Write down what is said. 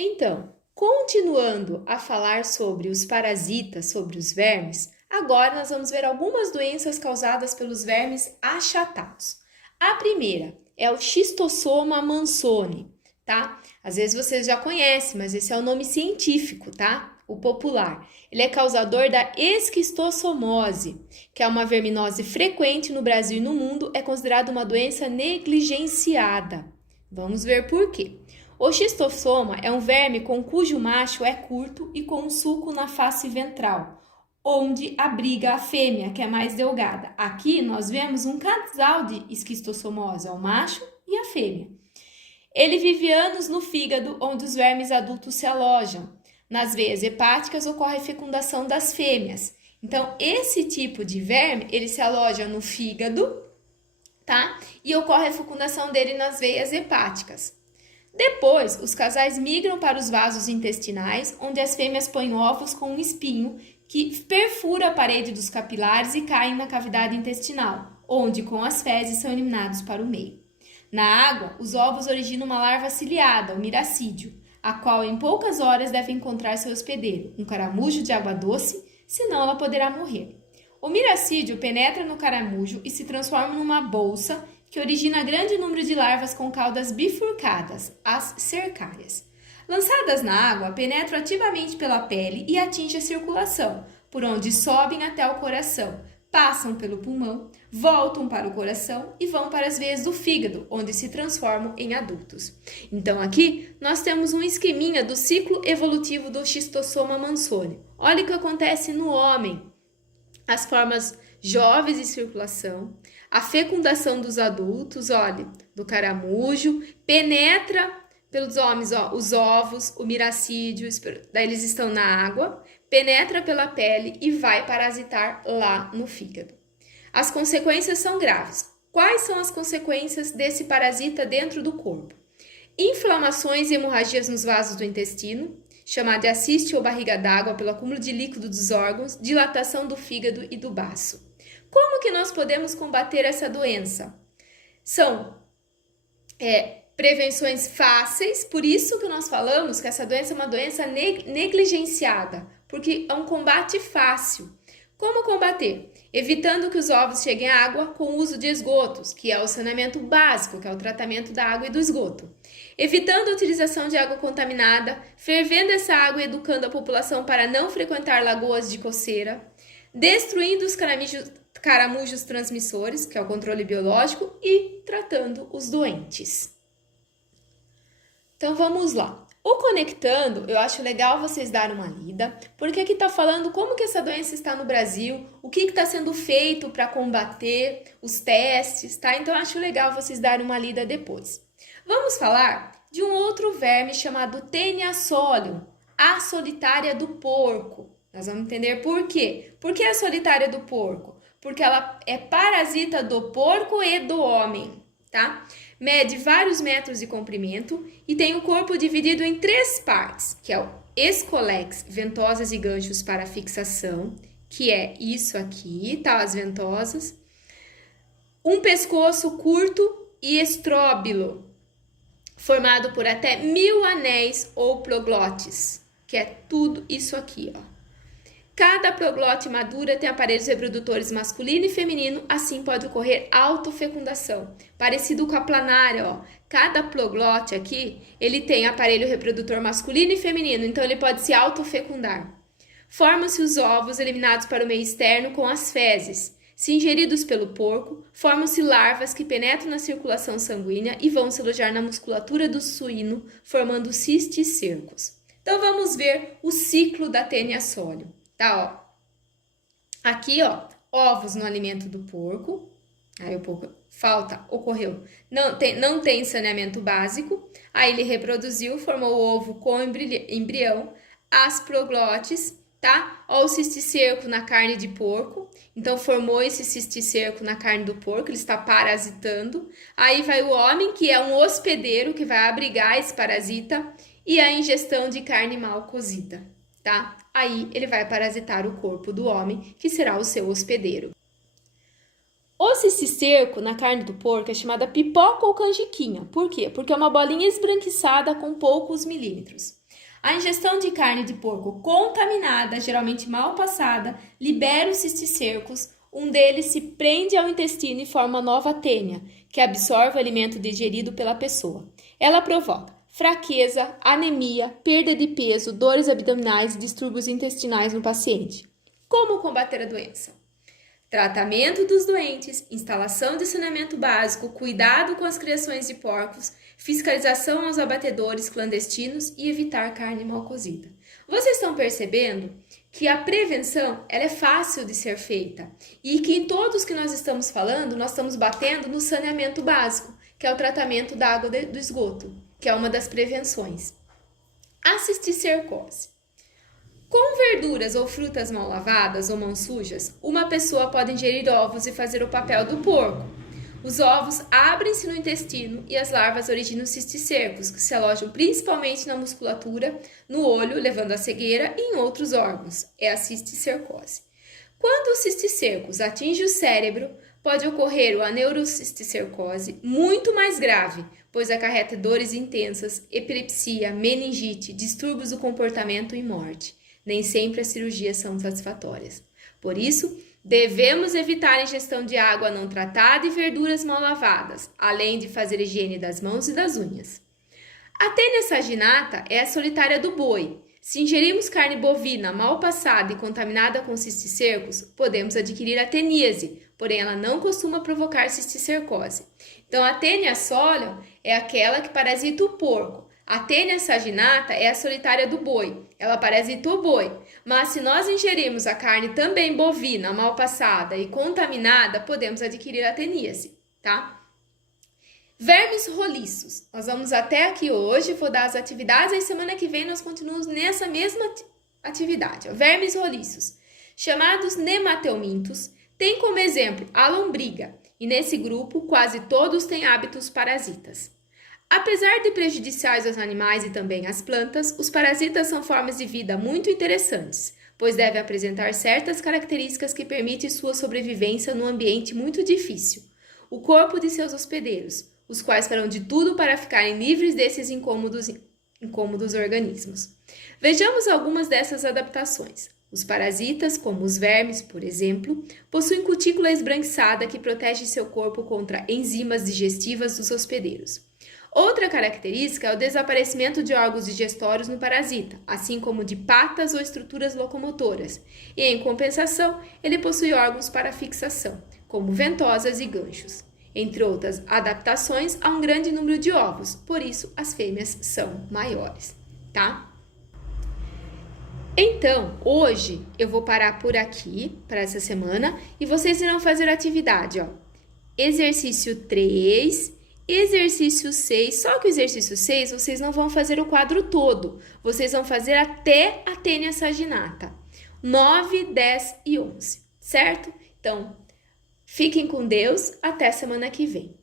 Então, continuando a falar sobre os parasitas, sobre os vermes, agora nós vamos ver algumas doenças causadas pelos vermes achatados. A primeira é o Schistossoma mansoni, tá? Às vezes vocês já conhecem, mas esse é o nome científico, tá? O popular. Ele é causador da esquistossomose, que é uma verminose frequente no Brasil e no mundo, é considerada uma doença negligenciada. Vamos ver por quê. O xistossoma é um verme com cujo macho é curto e com um sulco na face ventral, onde abriga a fêmea, que é mais delgada. Aqui nós vemos um casal de esquistossomose, é o macho e a fêmea. Ele vive anos no fígado, onde os vermes adultos se alojam. Nas veias hepáticas ocorre a fecundação das fêmeas. Então, esse tipo de verme, ele se aloja no fígado, tá? E ocorre a fecundação dele nas veias hepáticas. Depois, os casais migram para os vasos intestinais, onde as fêmeas põem ovos com um espinho que perfura a parede dos capilares e caem na cavidade intestinal, onde com as fezes são eliminados para o meio. Na água, os ovos originam uma larva ciliada, o miracídio, a qual em poucas horas deve encontrar seu hospedeiro, um caramujo de água doce, senão ela poderá morrer. O miracídio penetra no caramujo e se transforma numa bolsa que origina grande número de larvas com caudas bifurcadas, as cercárias. Lançadas na água, penetram ativamente pela pele e atingem a circulação, por onde sobem até o coração, passam pelo pulmão, voltam para o coração e vão para as veias do fígado, onde se transformam em adultos. Então aqui nós temos um esqueminha do ciclo evolutivo do Schistossoma mansoni. Olha o que acontece no homem. As formas jovens de circulação, a fecundação dos adultos, olha, do caramujo, penetra pelos homens, ó, os ovos, o miracídio, daí eles estão na água, penetra pela pele e vai parasitar lá no fígado. As consequências são graves. Quais são as consequências desse parasita dentro do corpo? Inflamações e hemorragias nos vasos do intestino, chamada de aciste ou barriga d'água pelo acúmulo de líquido dos órgãos, dilatação do fígado e do baço. Como que nós podemos combater essa doença? São prevenções fáceis, por isso que nós falamos que essa doença é uma doença negligenciada, porque é um combate fácil. Como combater? Evitando que os ovos cheguem à água com o uso de esgotos, que é o saneamento básico, que é o tratamento da água e do esgoto. Evitando a utilização de água contaminada, fervendo essa água e educando a população para não frequentar lagoas de coceira, destruindo os caramujos transmissores, que é o controle biológico, e tratando os doentes. Então vamos lá. O Conectando, eu acho legal vocês darem uma lida, porque aqui está falando como que essa doença está no Brasil, o que está sendo feito para combater, os testes, tá? Então eu acho legal vocês darem uma lida depois. Vamos falar de um outro verme chamado Taenia solium, a solitária do porco. Nós vamos entender por quê. Por que a solitária do porco? Porque ela é parasita do porco e do homem, tá? Mede vários metros de comprimento e tem o corpo dividido em 3 partes, que é o escolex, ventosas e ganchos para fixação, que é isso aqui, tá? As ventosas. Um pescoço curto e estróbilo, formado por até 1000 anéis ou proglotes, que é tudo isso aqui, ó. Cada proglote madura tem aparelhos reprodutores masculino e feminino, assim pode ocorrer autofecundação. Parecido com a planária, ó. Cada proglote aqui, ele tem aparelho reprodutor masculino e feminino, então ele pode se autofecundar. Formam-se os ovos eliminados para o meio externo com as fezes. Se ingeridos pelo porco, formam-se larvas que penetram na circulação sanguínea e vão se alojar na musculatura do suíno, formando cistes e cercos. Então vamos ver o ciclo da Taenia solium. Tá, ó. Aqui, ó, ovos no alimento do porco. Aí o porco ocorreu. Não tem saneamento básico. Aí ele reproduziu, formou o ovo com embrião, as proglotes, tá? Ó, o cisticerco na carne de porco. Então formou esse cisticerco na carne do porco, ele está parasitando. Aí vai o homem, que é um hospedeiro que vai abrigar esse parasita, e a ingestão de carne mal cozida, tá? Aí ele vai parasitar o corpo do homem, que será o seu hospedeiro. O cisticerco na carne do porco é chamada pipoca ou canjiquinha. Por quê? Porque é uma bolinha esbranquiçada com poucos milímetros. A ingestão de carne de porco contaminada, geralmente mal passada, libera os cisticercos. Um deles se prende ao intestino e forma nova tênia, que absorve o alimento digerido pela pessoa. Ela provoca fraqueza, anemia, perda de peso, dores abdominais e distúrbios intestinais no paciente. Como combater a doença? Tratamento dos doentes, instalação de saneamento básico, cuidado com as criações de porcos, fiscalização aos abatedores clandestinos e evitar carne mal cozida. Vocês estão percebendo que a prevenção ela é fácil de ser feita e que em todos que nós estamos falando, nós estamos batendo no saneamento básico, que é o tratamento da água do esgoto, que é uma das prevenções. A cisticercose. Com verduras ou frutas mal lavadas ou mãos sujas, uma pessoa pode ingerir ovos e fazer o papel do porco. Os ovos abrem-se no intestino e as larvas originam cisticercos, que se alojam principalmente na musculatura, no olho, levando à cegueira e em outros órgãos. É a cisticercose. Quando os cisticercos atingem o cérebro, pode ocorrer a neurocisticercose, muito mais grave, pois acarreta dores intensas, epilepsia, meningite, distúrbios do comportamento e morte. Nem sempre as cirurgias são satisfatórias. Por isso, devemos evitar a ingestão de água não tratada e verduras mal lavadas, além de fazer higiene das mãos e das unhas. A tênia saginata é a solitária do boi. Se ingerirmos carne bovina mal passada e contaminada com cisticercos, podemos adquirir a teníase, porém ela não costuma provocar cisticercose. Então, a tênia solium é aquela que parasita o porco. A tênia saginata é a solitária do boi, ela parasita o boi, mas se nós ingerirmos a carne também bovina, mal passada e contaminada, podemos adquirir a teníase, tá? Vermes roliços, nós vamos até aqui hoje, vou dar as atividades, e semana que vem nós continuamos nessa mesma atividade. Vermes roliços, chamados nemateumintos, tem como exemplo a lombriga, e nesse grupo quase todos têm hábitos parasitas. Apesar de prejudiciais aos animais e também às plantas, os parasitas são formas de vida muito interessantes, pois devem apresentar certas características que permitem sua sobrevivência num ambiente muito difícil. O corpo de seus hospedeiros, os quais farão de tudo para ficarem livres desses incômodos organismos. Vejamos algumas dessas adaptações. Os parasitas, como os vermes, por exemplo, possuem cutícula esbranquiçada que protege seu corpo contra enzimas digestivas dos hospedeiros. Outra característica é o desaparecimento de órgãos digestórios no parasita, assim como de patas ou estruturas locomotoras, e em compensação, ele possui órgãos para fixação, como ventosas e ganchos. Entre outras adaptações, há um grande número de ovos, por isso as fêmeas são maiores, tá? Então, hoje eu vou parar por aqui, para essa semana, e vocês irão fazer a atividade, ó. Exercício 3, exercício 6, só que o exercício 6 vocês não vão fazer o quadro todo, vocês vão fazer até a tênia saginata, 9, 10 e 11, certo? Então, fiquem com Deus, até semana que vem.